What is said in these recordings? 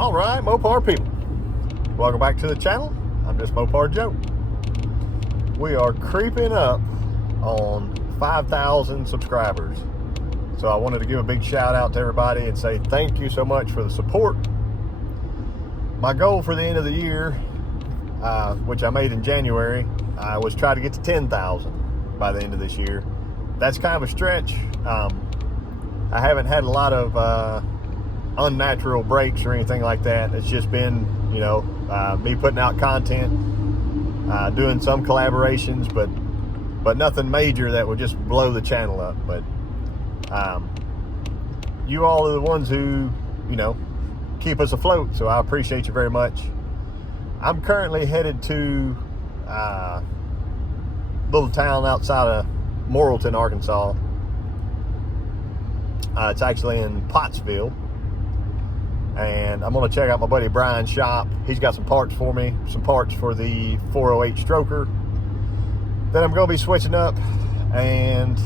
All right, Mopar people, welcome back to the channel. I'm Justmoparjoe. We are creeping up on 5,000 subscribers. So I wanted to give a big shout out to everybody and say thank you so much for the support. My goal for the end of the year, which I made in January, was try to get to 10,000 by the end of this year. That's kind of a stretch. I haven't had a lot of unnatural breaks or anything like that. It's just been, me putting out content, doing some collaborations, but nothing major that would just blow the channel up. But you all are the ones who, keep us afloat, so I appreciate you very much. I'm currently headed to a little town outside of Morrilton, Arkansas. It's actually in Pottsville. And I'm going to check out my buddy Bryan's shop. He's got some parts for me, some parts for the 408 stroker that I'm going to be switching up, and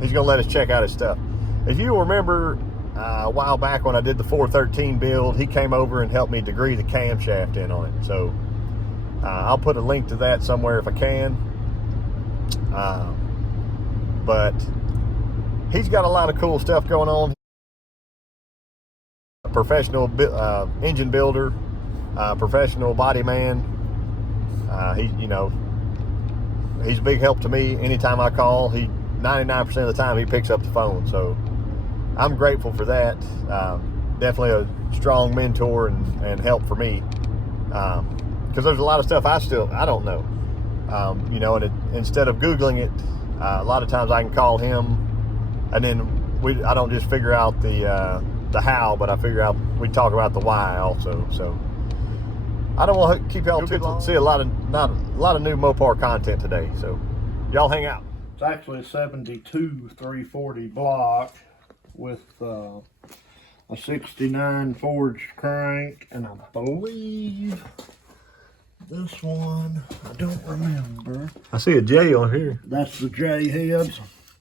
he's going to let us check out his stuff. If you remember a while back when I did the 413 build, he came over and helped me degree the camshaft in on it. So I'll put a link to that somewhere if I can. But he's got a lot of cool stuff going on. Professional engine builder, professional body man. He's a big help to me. Anytime I call, 99% of the time he picks up the phone. So I'm grateful for that. Definitely a strong mentor and help for me. Because there's a lot of stuff I don't know. And instead of Googling it, a lot of times I can call him, and then I don't just figure out the how, but we talk about the why also. So I don't want to keep y'all too long. See a lot of new Mopar content today, so y'all hang out. It's actually a 72 340 block with a 69 forged crank, and I believe this one, I don't remember. I see a J on here. That's the J heads.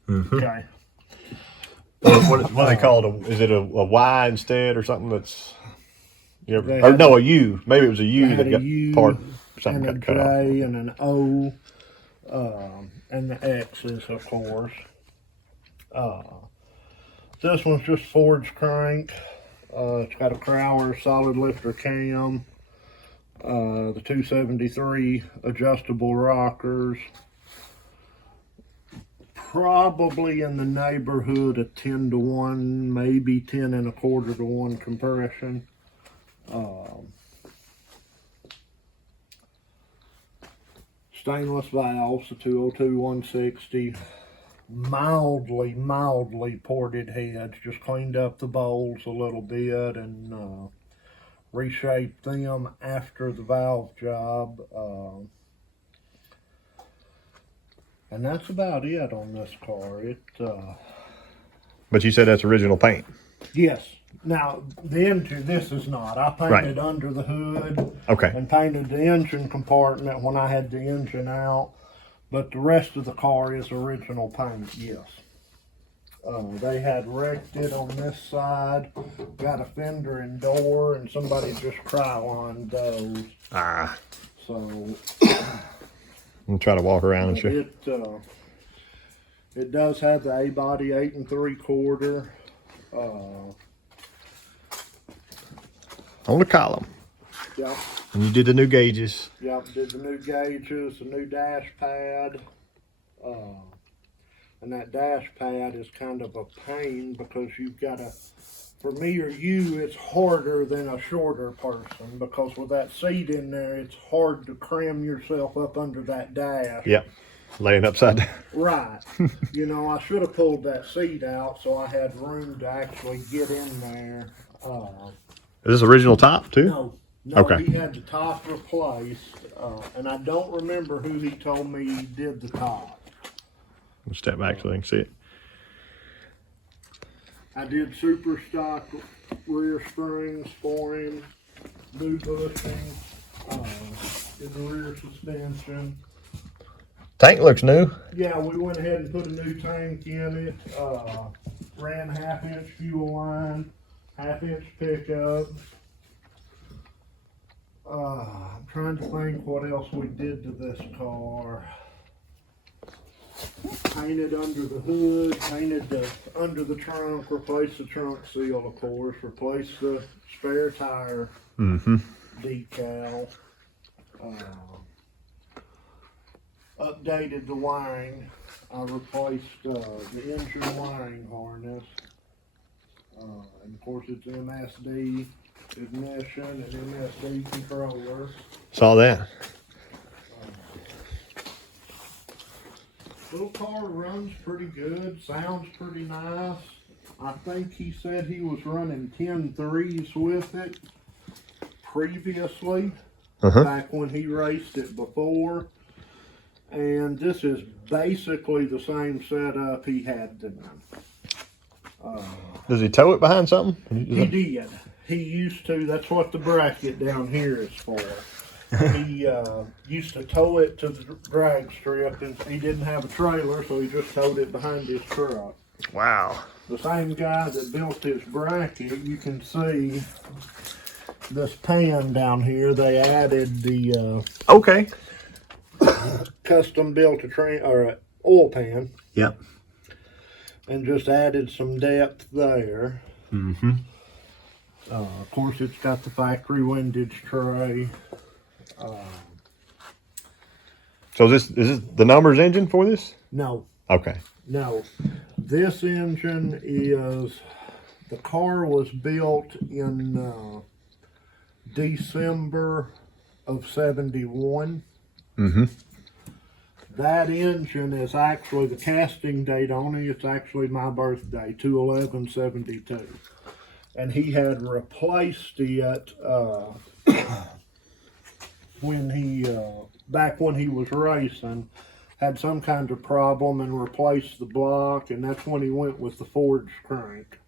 Mm-hmm. Okay. What are they called? Is it a Y instead or something that's... a U. Maybe it was a U that got U part, something and got cut a J off. and an O, and the X's, of course. This one's just forged crank. It's got a Crowler solid lifter cam, the 273 adjustable rockers. Probably in the neighborhood of 10-to-1, maybe 10 1/4-to-1 compression. Stainless valves, the 202 160. Mildly ported heads. Just cleaned up the bowls a little bit and reshaped them after the valve job. And that's about it on this car. But you said that's original paint. Yes. Now, this is not. I painted under the hood. Okay. And painted the engine compartment when I had the engine out. But the rest of the car is original paint, yes. They had wrecked it on this side. Got a fender and door, and somebody just Krylon those. So... I'm trying to walk around and show. It does have the A-body 8 3/4 on the column. Yep. And you did the new gauges. Yep, did the new gauges, the new dash pad. And that dash pad is kind of a pain because you've got to, for me or you, it's harder than a shorter person, because with that seat in there, it's hard to cram yourself up under that dash. Yep, laying upside down. Right. I should have pulled that seat out so I had room to actually get in there. Is this original top too? No, okay. He had the top replaced, and I don't remember who he told me did the top. We'll step back so they can see it. I did super stock rear springs for him, new bushings, did the rear suspension. Tank looks new. Yeah, we went ahead and put a new tank in it, ran 1/2-inch fuel line, half-inch pickup. I'm trying to think what else we did to this car. Painted under the hood, painted under the trunk, replaced the trunk seal, of course, replaced the spare tire decal, updated the wiring. I replaced the engine wiring harness, and of course it's MSD ignition and MSD controller. Saw that. Little car runs pretty good, sounds pretty nice. I think he said he was running 10.3s with it previously, back when he raced it before. And this is basically the same setup he had done. Does he tow it behind something? He did. He used to. That's what the bracket down here is for. He used to tow it to the drag strip, and he didn't have a trailer, so he just towed it behind his truck. Wow. The same guy that built this bracket, you can see this pan down here. They added the Okay. custom built a oil pan. Yep. And just added some depth there. Of course, it's got the factory windage tray. So is this the numbers engine for this? No, Okay. no. This engine is, the car was built in December of '71. That engine is actually, the casting date on it, it's actually my birthday, 2/11/72. And he had replaced it when he, back when he was racing, had some kind of problem and replaced the block, and that's when he went with the forged crank.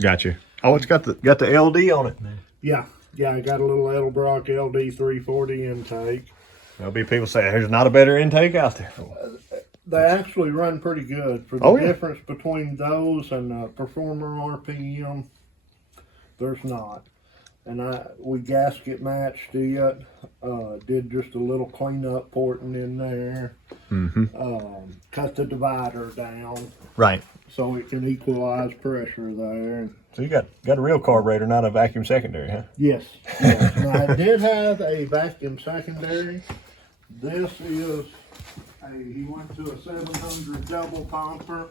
Gotcha. Oh, it's got the LD on it. Yeah, I got a little Edelbrock LD 340 intake. There'll be people saying there's not a better intake out there. They actually run pretty good. For the difference between those and Performer RPM, there's not. And we gasket matched it, did just a little cleanup porting in there, cut the divider down. Right. So it can equalize pressure there. So you got a real carburetor, not a vacuum secondary, huh? Yes. Now I did have a vacuum secondary. This is he went to a 700 double pumper.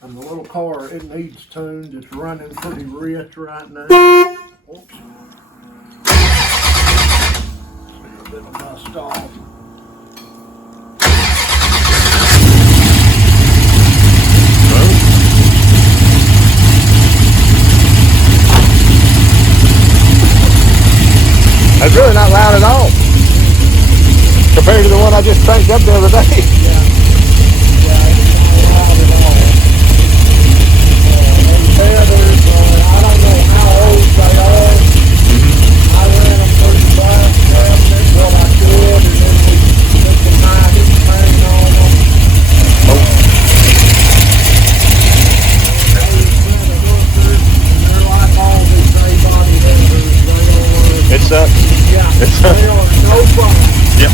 And the little car, it needs tuned. It's running pretty rich right now. Oops. A bit of dust off. That's really not loud at all compared to the one I just cranked up the other day. Yeah, it's not loud at all. Those headers, I don't know how old they are. I ran them pretty fast, did what I could, and then we put some high heat paint on them. They're like all these A-body headers. It sucks. Yeah, It sucks. they are no fun. Yep.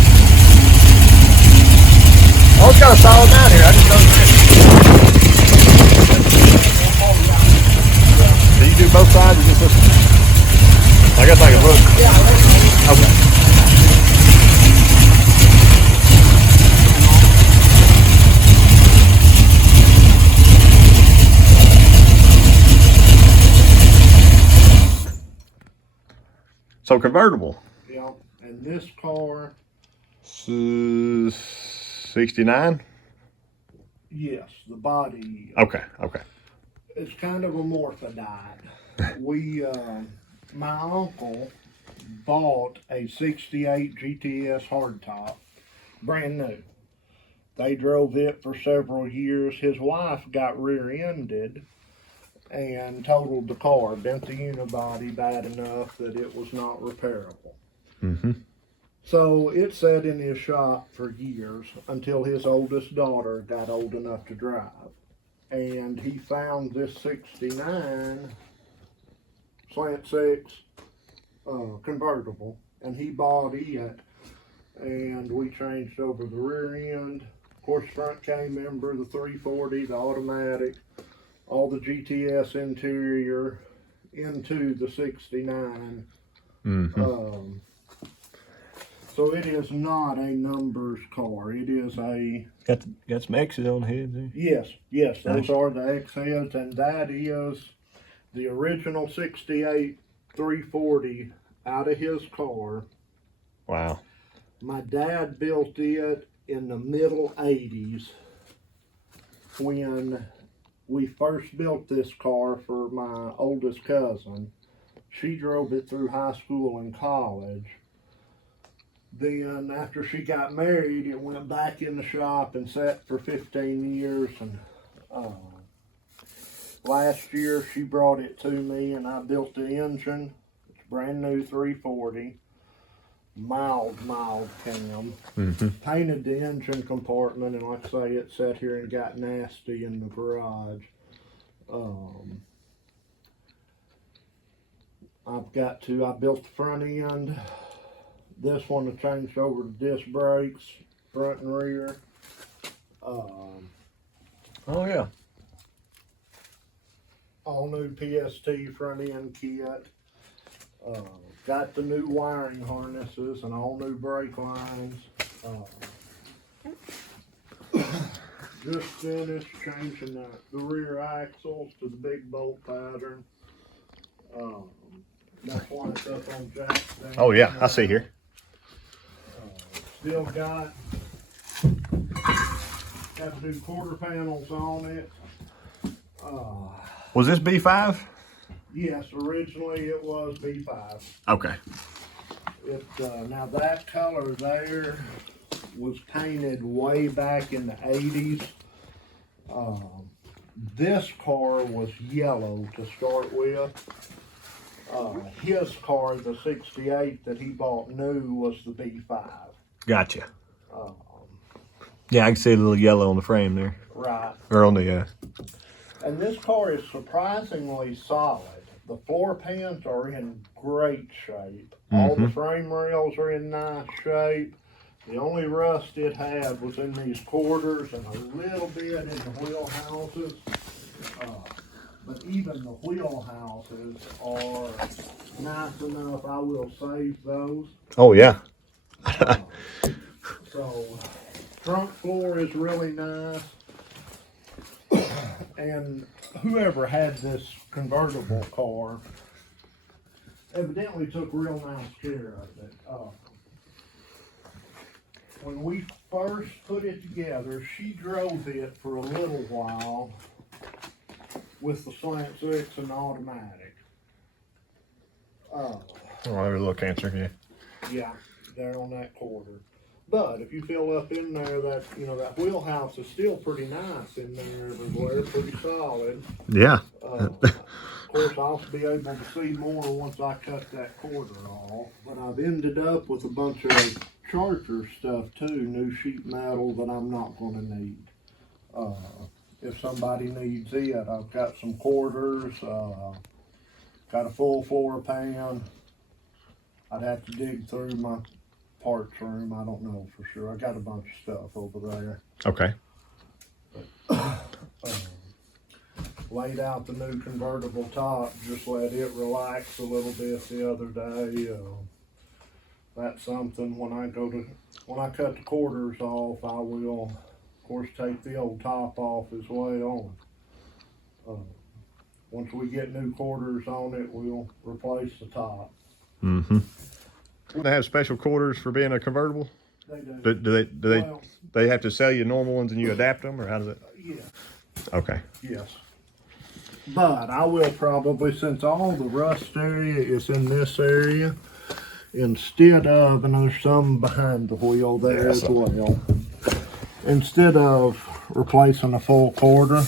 Oh, it's got a solid mount here. I just noticed that. Do you do both sides or just this one? I guess I can look. Yeah, Okay. So convertible. yeah, and this car, 69? yes, the body. Okay. It's kind of a morphodite. We, my uncle bought a 68 GTS hardtop, brand new. They drove it for several years. His wife got rear-ended and totaled the car, bent the unibody bad enough that it was not repairable. So it sat in his shop for years until his oldest daughter got old enough to drive. and he found this 69 slant six convertible, and he bought it, and we changed over the rear end. Of course, front K-member, the 340, the automatic, all the GTS interior into the 69. So it is not a numbers car. It is a... Got some X's on the head there. Yes, those are the X heads, and that is the original 68 340 out of his car. Wow. My dad built it in the middle 80s when we first built this car for my oldest cousin. She drove it through high school and college. Then after she got married, it went back in the shop and sat for 15 years. And last year she brought it to me, and I built the engine. It's brand new 340. Mild cam. Painted the engine compartment, and like I say, it sat here and got nasty in the garage. I built the front end. This one I changed over to disc brakes, front and rear. Oh yeah. All new PST front end kit. Got the new wiring harnesses and all new brake lines. Just finished changing the rear axles to the big bolt pattern. That's why it's up on jacks. Oh yeah, I see here. Still got the new quarter panels on it. Was this B5? Yes, originally it was B5. Okay. Now that color there was painted way back in the 80s. This car was yellow to start with. His car, the 68 that he bought new, was the B5. Gotcha. Yeah, I can see a little yellow on the frame there. Right. Or on the... And this car is surprisingly solid. The floor pans are in great shape. All the frame rails are in nice shape. The only rust it had was in these quarters and a little bit in the wheel houses. But even the wheel houses are nice enough. I will save those. Oh yeah. So trunk floor is really nice. And whoever had this convertible car evidently took real nice care of it. When we first put it together, she drove it for a little while with the slant six and automatic. Oh, there's a little cancer here. Yeah, there on that quarter. But if you feel up in there, that that wheelhouse is still pretty nice in there everywhere, pretty solid. Yeah. Of course, I'll be able to see more once I cut that quarter off. But I've ended up with a bunch of charger stuff too, new sheet metal that I'm not going to need. If somebody needs it, I've got some quarters, got a full floor pan. I'd have to dig through my parts room. I don't know for sure. I got a bunch of stuff over there. Okay. Laid out the new convertible top, just let it relax a little bit the other day. That's something when I cut the quarters off, I will of course take the old top off as well. Once we get new quarters on it, we'll replace the top. They have special quarters for being a convertible? They do. Do they have to sell you normal ones and you adapt them, or how does it? Yeah. Okay. Yes. But I will probably, since all the rust area is in this area, instead of, and there's some behind the wheel there as well, instead of replacing a full quarter,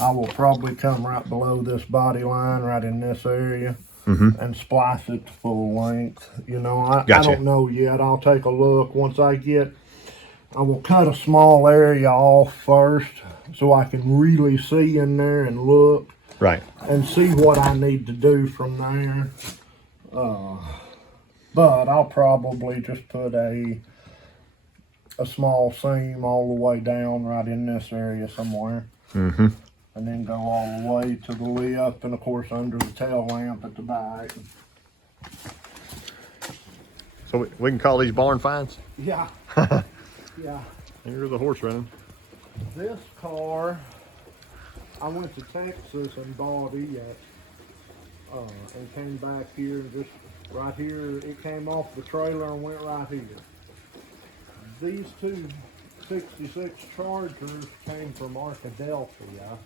I will probably come right below this body line, right in this area, and splice it to full length. I Gotcha. don't know yet. I'll take a look once I get I will cut a small area off first so I can really see in there and look Right. and see what I need to do from there. But I'll probably just put a small seam all the way down right in this area somewhere. Mm-hmm. And then go all the way to the lip and of course under the tail lamp at the back. So we can call these barn finds? Yeah. Yeah. Here's the horse running. This car, I went to Texas and bought it, and came back here and just right here, it came off the trailer and went right here. These two 66 Chargers came from Arkadelphia.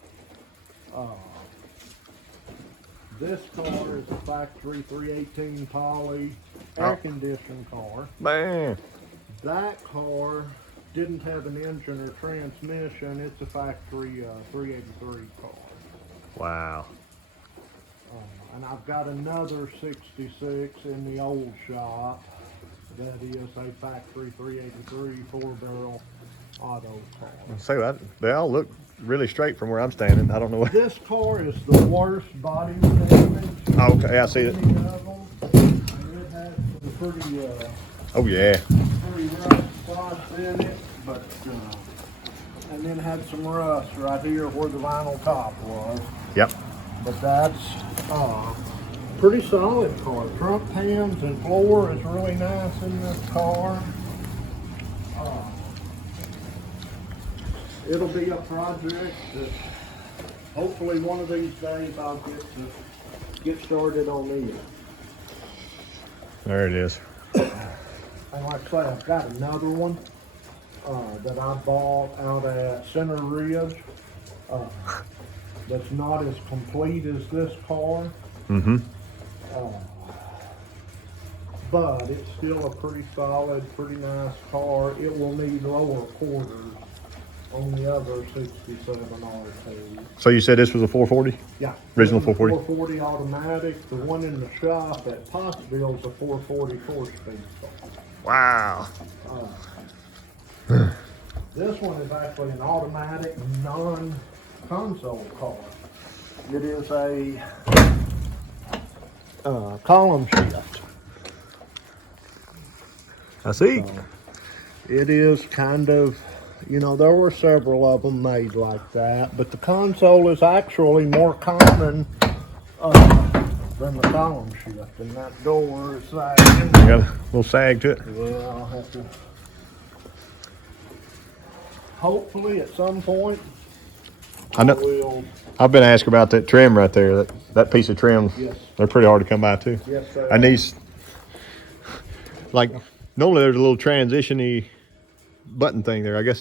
This car is a factory 318 poly air conditioned car. Man. That car didn't have an engine or transmission. It's a factory 383 car. Wow. And I've got another 66 in the old shop that is a factory 383 4-barrel auto car. So that they all look really straight from where I'm standing. I don't know what. This car is the worst body damage. Oh, okay, I see it. Any of them. And it had some pretty, Oh yeah. pretty rough spots in it, but and then had some rust right here where the vinyl top was. Yep. But that's pretty solid car. Trunk pans and floor is really nice in this car. It'll be a project that hopefully one of these days I'll get started on it. There it is. And like I say, I've got another one that I bought out at Center Ridge. That's not as complete as this car. Mm-hmm. But it's still a pretty solid, pretty nice car. It will need lower quarters on the other 67 RT. So you said this was a 440? Yeah. Original 440? 440 automatic. The one in the shop at Pottsville is a 440 4-speed car. Wow. This one is actually an automatic, non-console car. It is a column shift. I see. So it is kind of, you know, there were several of them made like that, but the console is actually more common than the column shift. And that door is sagging. Got a little sag to it. Yeah, I'll have to. Hopefully, at some point, I know. will. I've been asked about that trim right there. That piece of trim. Yes. They're pretty hard to come by too. Yes, sir. And these, like, normally there's a little transition-y button thing there. I guess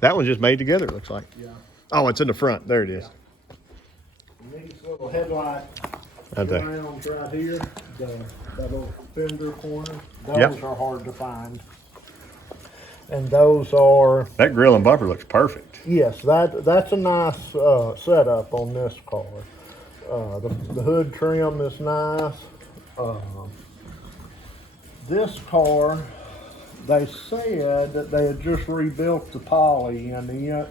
that one's just made together. It looks like. Yeah. Oh, it's in the front. There it is. And these little headlight Right there. rounds right here, that little fender corner, those Yep. are hard to find. And those are, That grill and bumper looks perfect. yes, that's a nice setup on this car. The hood trim is nice. This car, they said that they had just rebuilt the poly in it.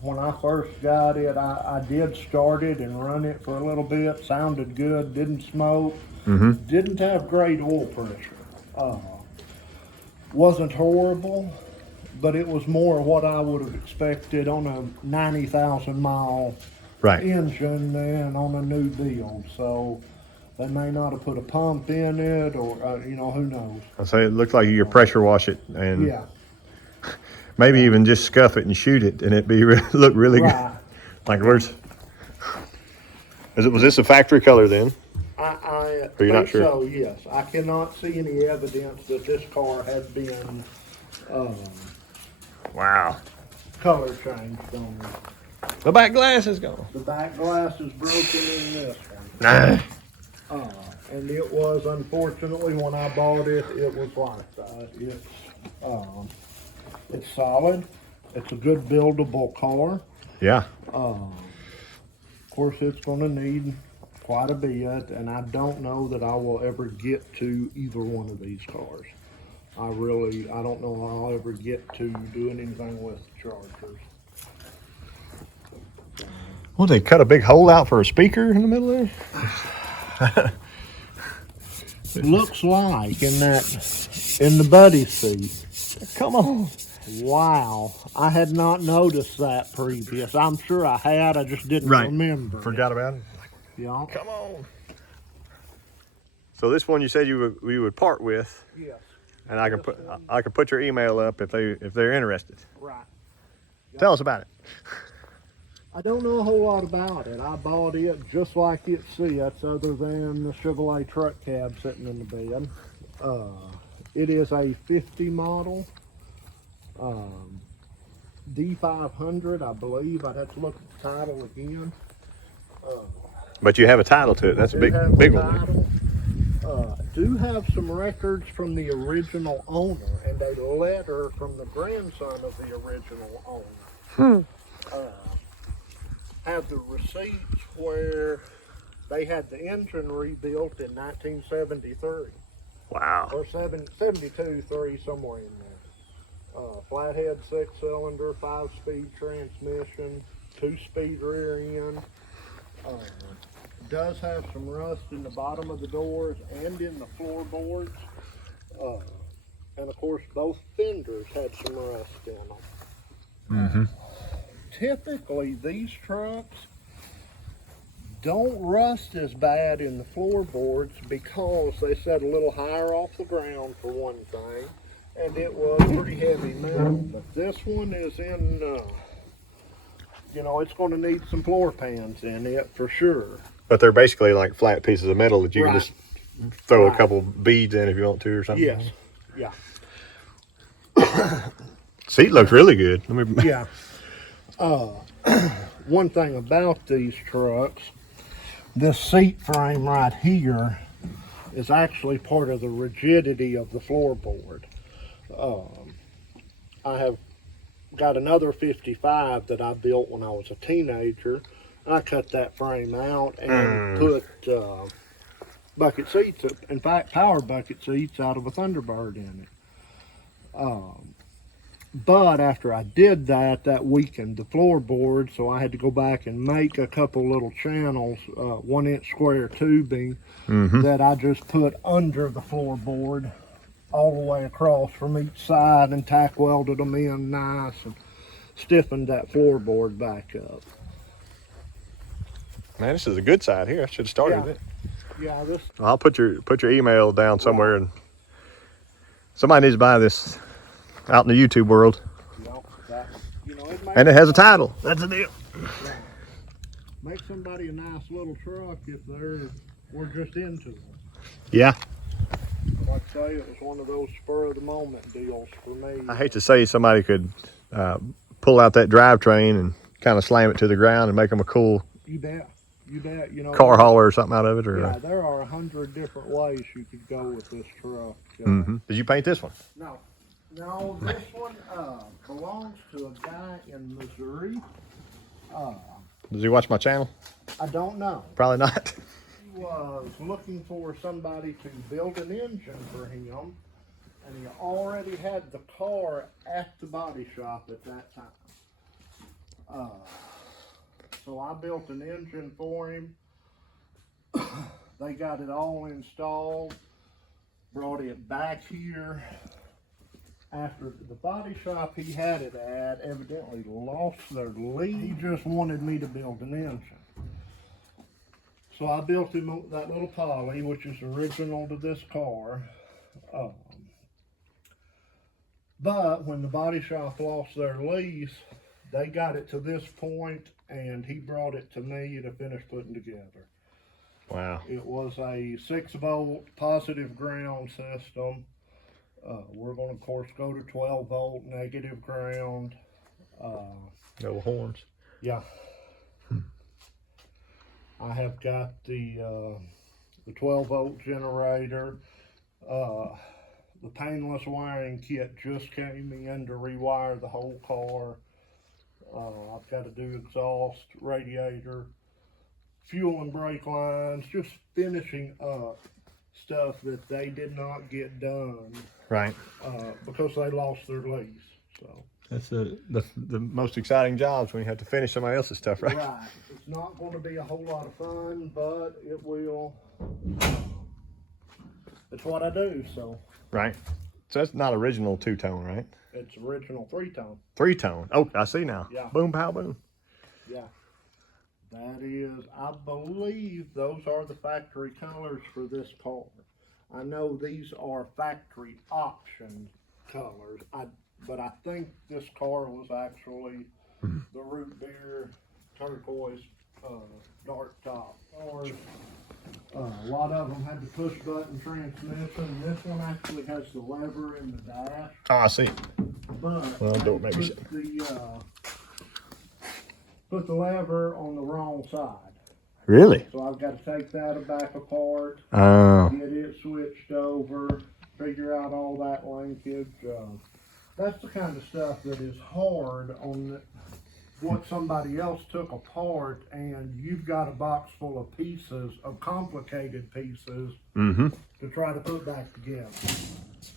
When I first got it, I did start it and run it for a little bit. Sounded good, didn't smoke, didn't have great oil pressure. Wasn't horrible, but it was more what I would have expected on a 90,000 mile Right. engine than on a new build. So they may not have put a pump in it, or you know, who knows. I say it looks like you could pressure wash it and Yeah, maybe even just scuff it and shoot it, and it'd be look really right. good. Like where's? Was this a factory color then? I Are you not think sure? so, yes. I cannot see any evidence that this car had been Wow. color changed on it. The back glass is gone. The back glass is broken in this Nah. one. And it was, unfortunately, when I bought it, it was like that. It's solid. It's a good buildable car. Yeah. Of course, it's going to need quite a bit, and I don't know that I will ever get to either one of these cars. I don't know how I'll ever get to doing anything with the Chargers. Well, they cut a big hole out for a speaker in the middle there? Looks like in the buddy seat. Come on. Wow, I had not noticed that previous. I'm sure I had, I just didn't remember. Forgot about it. Yeah. Come on. So this one you said you would part with. Yes. And I can put your email up if they're interested. Right. Yep. Tell us about it. I don't know a whole lot about it. I bought it just like it sits, other than the Chevrolet truck cab sitting in the bed. It is a 50 model. D500, I believe. I'd have to look at the title again. But you have a title to it. That's a big one. Do have some records from the original owner and a letter from the grandson of the original owner. Have the receipts where they had the engine rebuilt in 1973. Wow. Or 72, 3, somewhere in there. Flathead 6-cylinder, 5-speed transmission, 2-speed rear end. Does have some rust in the bottom of the doors and in the floorboards. And of course, both fenders had some rust in them. Mm-hmm. Typically, these trucks don't rust as bad in the floorboards because they set a little higher off the ground, for one thing, and it was pretty heavy metal. But this one is in, it's going to need some floor pans in it for sure. But they're basically like flat pieces of metal that you can just throw a couple beads in if you want to or something. Yes. Yeah. Seat looks really good. Yeah. One thing about these trucks, this seat frame right here is actually part of the rigidity of the floorboard. I have got another 55 that I built when I was a teenager. I cut that frame out and put bucket seats, in fact, power bucket seats out of a Thunderbird in it. But after I did that weakened the floorboard, so I had to go back and make a couple little channels, 1-inch square tubing that I just put under the floorboard all the way across from each side and tack welded them in nice and stiffened that floorboard back up. Man, this is a good side here. I should have started it. Yeah, I'll put your email down somewhere, and somebody needs to buy this out in the YouTube world. And it has a title. That's the deal. Yeah. Make somebody a nice little truck if we're just into them. Yeah. Like I say, it was one of those spur of the moment deals for me. I hate to say somebody could pull out that drivetrain and kind of slam it to the ground and make them a cool. You bet. You bet. Car hauler or something out of it, or yeah, there are 100 different ways you could go with this truck. Did you paint this one? No, this one belongs to a guy in Missouri. Does he watch my channel? I don't know. Probably not. He was looking for somebody to build an engine for him, and he already had the car at the body shop at that time. So I built an engine for him. They got it all installed, brought it back here. After the body shop he had it at evidently lost their lead, he just wanted me to build an engine. So I built him that little Polly, which is original to this car. But when the body shop lost their lease, they got it to this point, and he brought it to me to finish putting together. Wow. It was a 6-volt positive ground system. We're going to, of course, go to 12-volt negative ground. Little horns. Yeah. I have got the 12-volt generator. The painless wiring kit just came in to rewire the whole car. I've got to do exhaust, radiator, fuel and brake lines, just finishing up stuff that they did not get done Right. Because they lost their lease. So That's the most exciting jobs when you have to finish somebody else's stuff, right? right, it's not going to be a whole lot of fun, but it will. It's what I do. So Right. So that's not original two-tone, right? it's original 3-tone. Three-tone. Oh, I see now. Yeah. Boom, pow, boom. Yeah. That is, I believe those are the factory colors for this car. I know these are factory option colors, but I think this car was actually the root beer turquoise dark top. Or a lot of them had the push button transmission. This one actually has the lever in the dash. Oh, I see. But Well, don't make me put the lever on the wrong side. Really? So I've got to take that back apart, Oh. get it switched over, figure out all that linkage. That's the kind of stuff that is hard on what somebody else took apart, and you've got a box full of pieces, of complicated pieces, Mm-hmm. to try to put back together.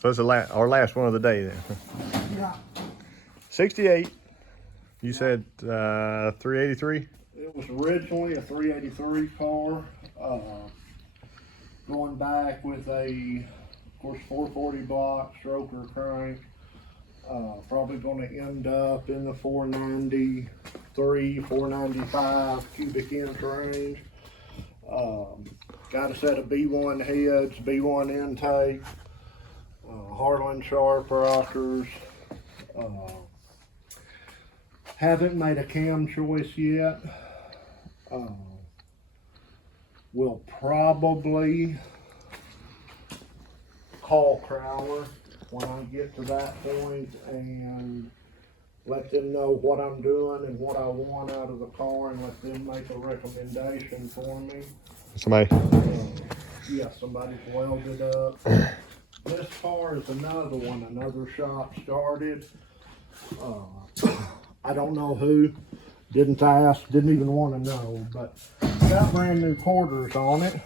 So that's our last one of the day then. Yeah. 68. You said 383? It was originally a 383 car, going back with a, of course, 440 block stroker crank. Probably going to end up in the 493, 495 cubic inch range. Got a set of B1 heads, B1 intake, Harlan Sharp rockers. Haven't made a cam choice yet. We'll probably call Crowler when I get to that point and let them know what I'm doing and what I want out of the car, and let them make a recommendation for me. Somebody? Yeah, somebody's welded up. This car is another one, another shop started. I don't know who, didn't ask, didn't even want to know, but got brand new quarters on it.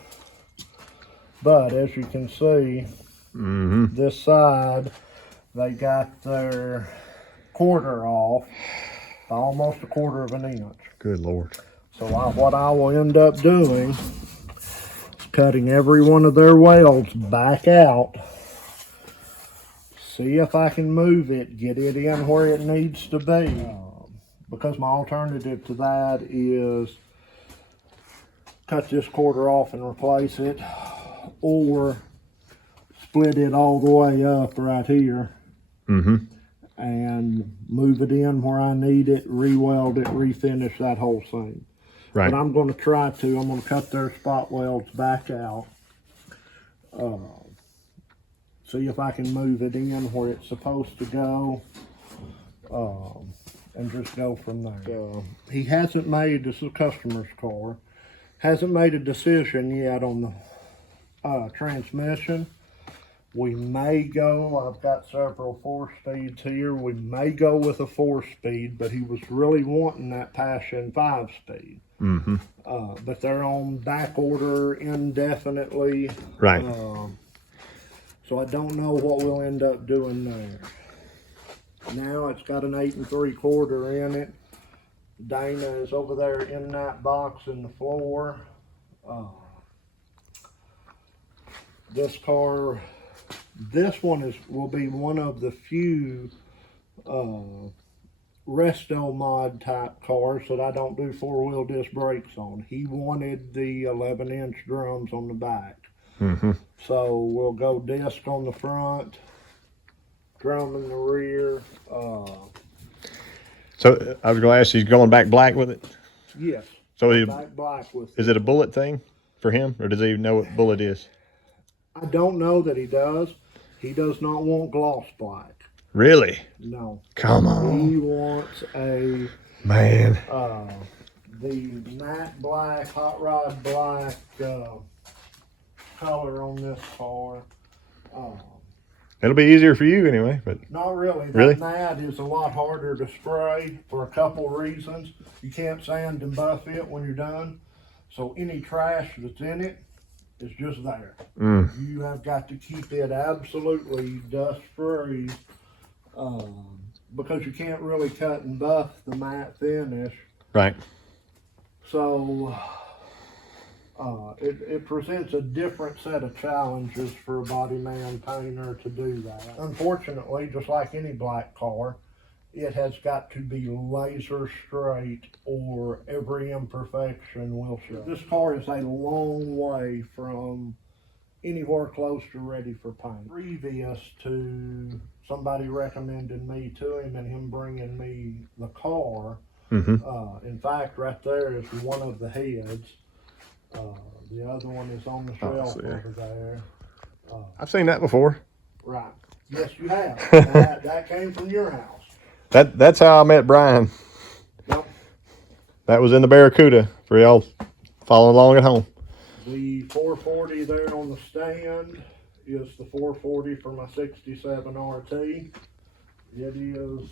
But as you can see, this side, they got their quarter off by almost a quarter of an inch. Good Lord. So what I will end up doing is cutting every one of their welds back out. See if I can move it, get it in where it needs to be. Because my alternative to that is cut this quarter off and replace it, or split it all the way up right here and move it in where I need it, re-weld it, refinish that whole thing. Right. But I'm going to try to. I'm going to cut their spot welds back out. See if I can move it in where it's supposed to go. And just go from there. He hasn't made, this is a customer's car, hasn't made a decision yet on the transmission. We may go, I've got several 4-speeds here, we may go with a 4-speed, but he was really wanting that Passion 5-speed. But they're on back order indefinitely. Right. So I don't know what we'll end up doing there. Now it's got an 8 3/4 in it. Dana is over there in that box in the floor. This car, this one will be one of the few resto mod type cars that I don't do 4-wheel disc brakes on. He wanted the 11-inch drums on the back. So we'll go disc on the front, drum in the rear. So I was going to ask, he's going back black with it? Yes. So Back black with is it a bullet thing for him, or does he even know what bullet is? I don't know that he does. He does not want gloss black. Really? No. Come on. He wants a Man. the matte black, hot rod black color on this car. It'll be easier for you anyway, but Not really. That Really? matte is a lot harder to spray for a couple reasons. You can't sand and buff it when you're done. So any trash that's in it It's just there. Mm. You have got to keep it absolutely dust free, because you can't really cut and buff the matte finish. Right. So it presents a different set of challenges for a body man painter to do that. Unfortunately, just like any black car, it has got to be laser straight or every imperfection will show. This car is a long way from anywhere close to ready for paint. Previous to somebody recommending me to him and him bringing me the car, in fact, right there is one of the heads. The other one is on the shelf over there. I've seen that before. Right. Yes, you have. that came from your house. That's how I met Bryan. Yep. That was in the Barracuda for y'all following along at home. The 440 there on the stand is the 440 for my 67 RT. It is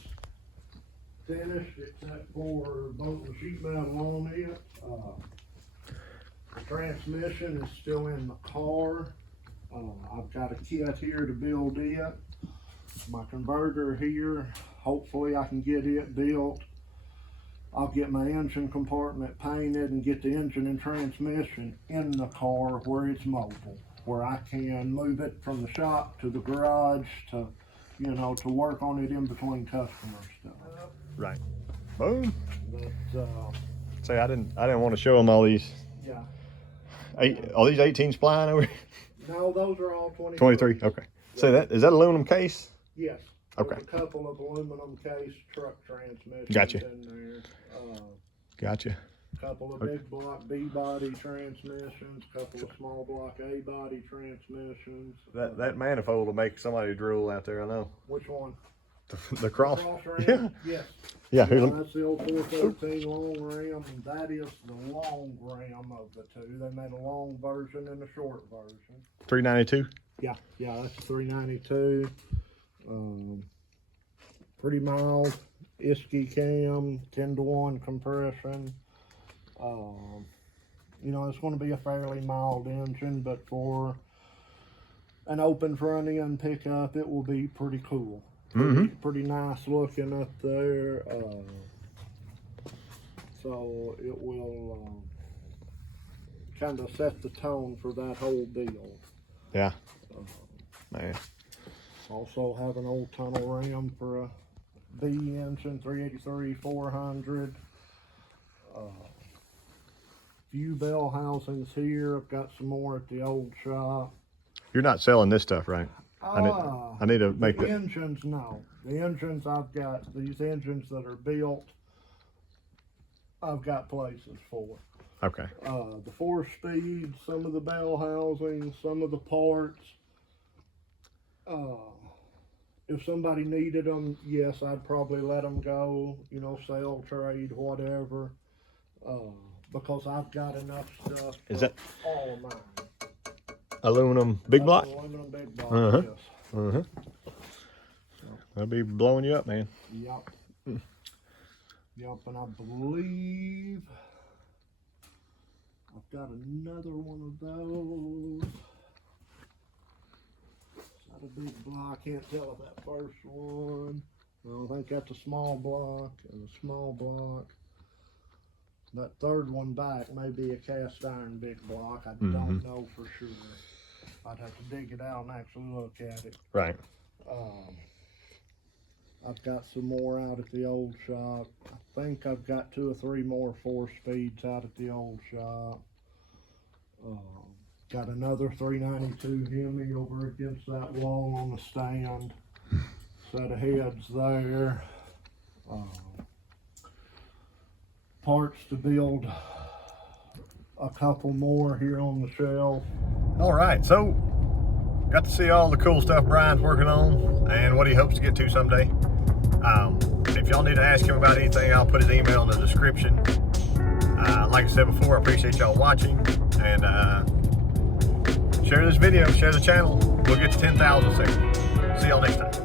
finished except for both the sheet metal on it. The transmission is still in the car. I've got a kit here to build it. My converter here, hopefully I can get it built. I'll get my engine compartment painted and get the engine and transmission in the car where it's mobile, where I can move it from the shop to the garage to, you know, to work on it in between customer stuff. Right. Boom. But, say I didn't want to show them all these. Yeah. All these 18s flying over here? No, those are all 23. 23. Okay. So is that aluminum case? Yes. Okay. There's a couple of aluminum case truck transmissions Gotcha. in there. Gotcha. A couple of big block B body transmissions, a couple of small block A body transmissions. That manifold will make somebody drool out there, I know. Which one? The cross. Ram? Yeah. Yes. Yeah. That's the old 413 long ram, and that is the long ram of the two. They made a long version and a short version. 392. Yeah, that's 392. Pretty mild ISKI cam, 10-to-1 compression. You know, it's going to be a fairly mild engine, but for an open front end pickup, it will be pretty cool. Pretty nice looking up there. So it will kind of set the tone for that whole build. Yeah. Man. Also have an old tunnel ram for a B engine, 383 400. Few bell housings here. I've got some more at the old shop. You're not selling this stuff, right? I need to make the engines. No, the engines I've got. These engines that are built, I've got places for. Okay. The 4-speed, some of the bell housings, some of the parts. If somebody needed them, yes, I'd probably let them go, you know, sell, trade, whatever, because I've got enough stuff for Is that all of mine. Aluminum big block? Aluminum big block, yes. That'll be blowing you up, man. Yep. Yep, and I believe I've got another one of those. A big block, can't tell if that first one. I think that's a small block and a small block. That third one back may be a cast iron big block. I don't know for sure. I'd have to dig it out and actually look at it. Right. I've got some more out at the old shop. I think I've got 2 or 3 more 4-speeds out at the old shop. Got another 392 Hemi over against that wall on the stand. Set of heads there. Parts to build a couple more here on the shelf. All right, so got to see all the cool stuff Bryan's working on and what he hopes to get to someday. If y'all need to ask him about anything, I'll put his email in the description. Like I said before, I appreciate y'all watching, and share this video, share the channel. We'll get to 10,000 soon. See y'all next time.